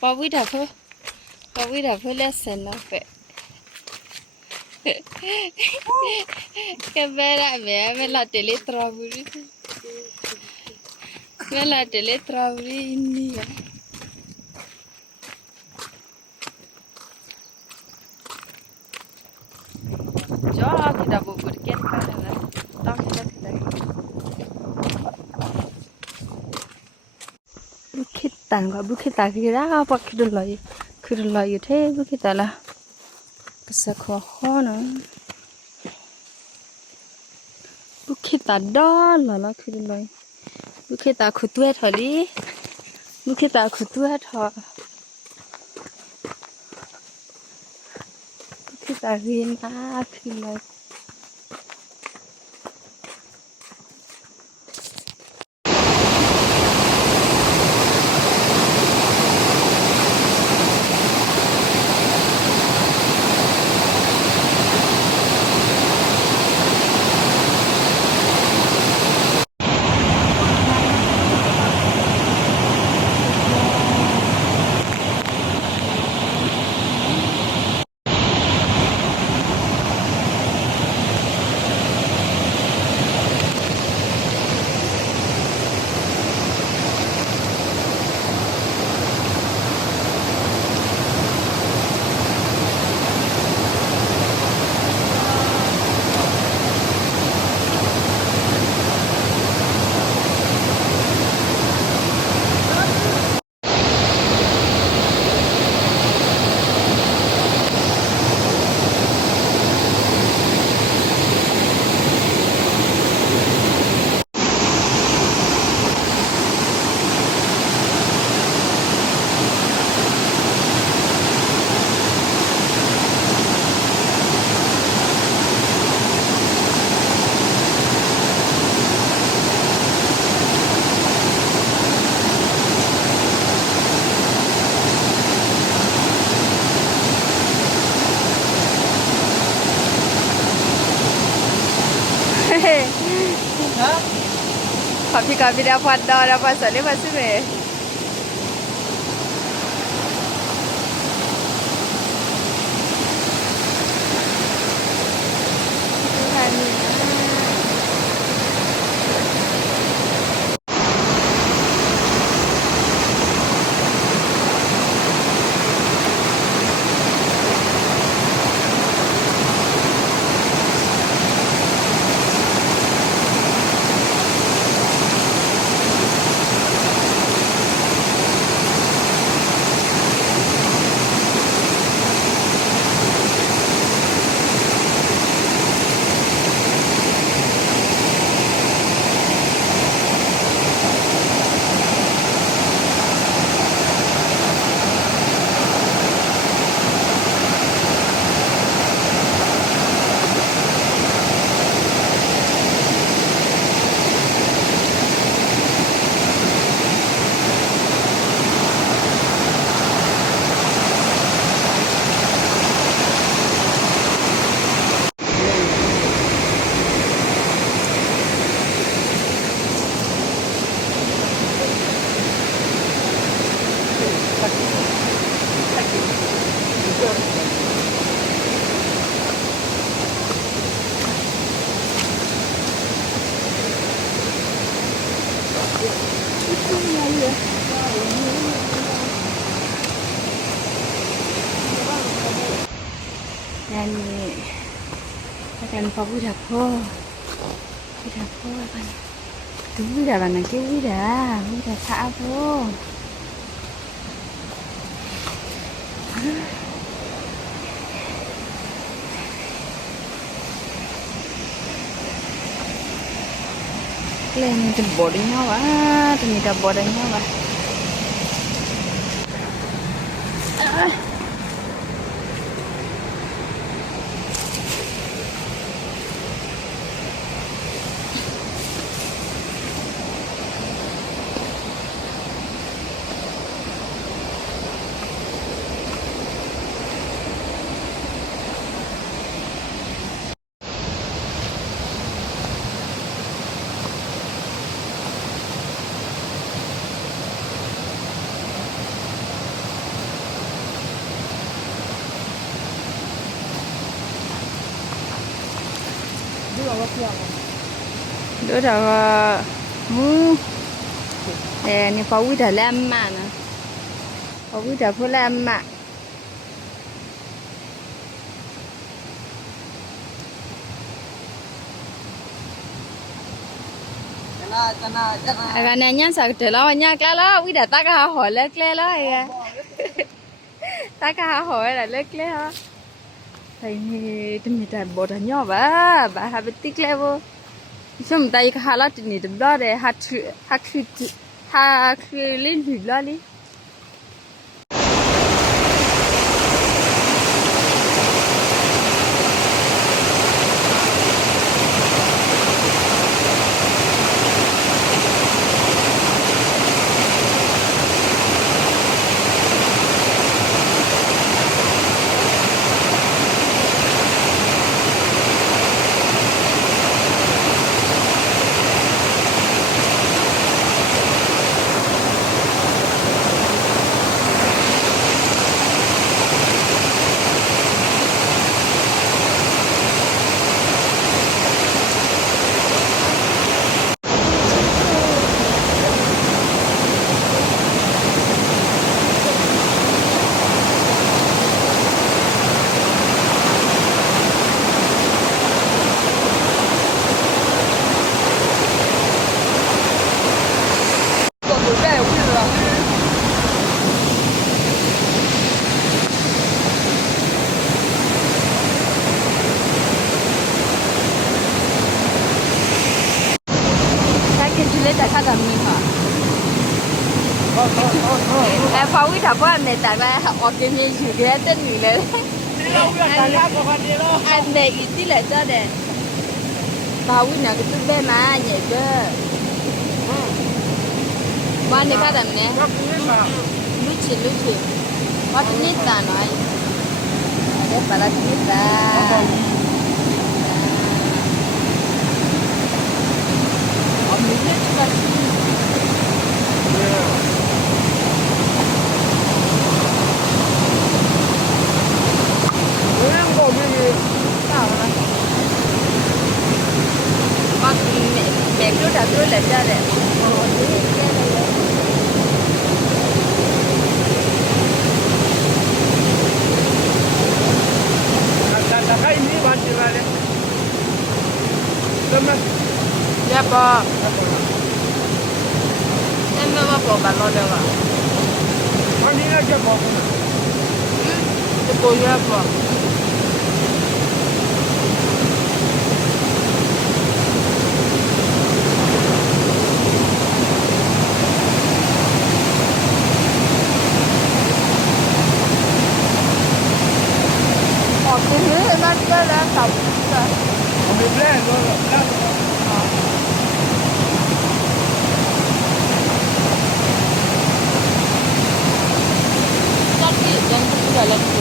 Pavui lesson of it. Che bella me la teletrovi. Me la teletrovi in India. Già kita bubur ken karena tak kita bukit tangga bukit kira apa kira itu bukit lah kesekohana bukit ada lah kira bukit aku tuh tadi bukit aku tuh bukit arin kira Kami dapat dapat soalnya masih me. Nyanyi akan pabu dapur kan tu udah kan nanti udah saat tu kalian itu boardingnya wah ternyata boardingnya wah đứa đầu mu này phao quý đã làm mà nè phao quý đã phải làm mà cái này nhá sao trở lo nhá cái đó quý đã ta cái hỏi lấy cái đó ta cái hỏi là lấy cái đó thì mình đã bỏ ra nhỏ bà hay bị tích level xong tay cái hà lát này đâm đó để hạt lên thủy lo đi tại sao làm mình hả? Em phao cái thằng anh này tại ra học ở cái gì cái tên gì đấy. Anh này ít tí lại cho đây. Phao cái nào cái thứ bé mà nhảy cơ. Mà này khác làm nè. Lúc chỉ. Mà thứ nhất là nói. Đấy phải là thứ nhất là. Mẹ cứ đặt đuôi lên ra đấy. Dạ bò. Em nó bò bà lo được à? Anh đi ra cho bò. Cái bò dạ bò. Cái thứ nó cái là tổng rồi. Mình lên rồi. Jangan sudah lagi.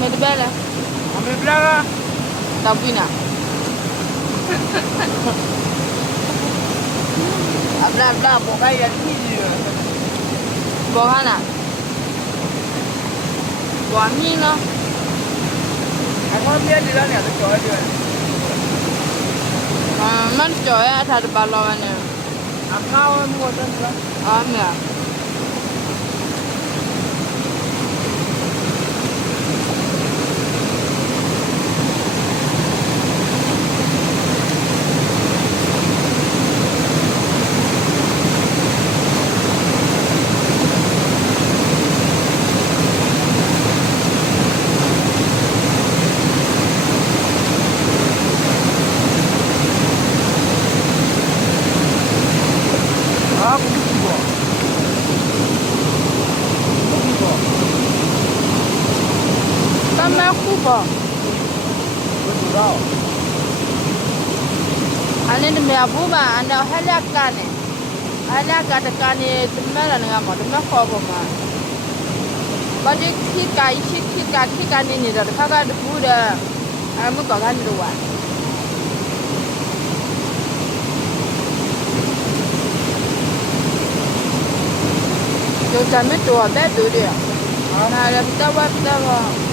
没得白了，我没变啊，到不呢？不然我还也弟弟。不看了，完命了，还光面这两年都交一点，蛮久呀，他的把老板呢，俺我没真是。没有。啊，不去过，不去过，刚买虎吧，不知道。俺那没有虎吧，俺那还俩干呢，还俩干的干的，怎么了那个嘛，怎么好不嘛？把这体干的你这看看这虎的，俺们搞看这玩。就咱们多带走的，那不得我不得我。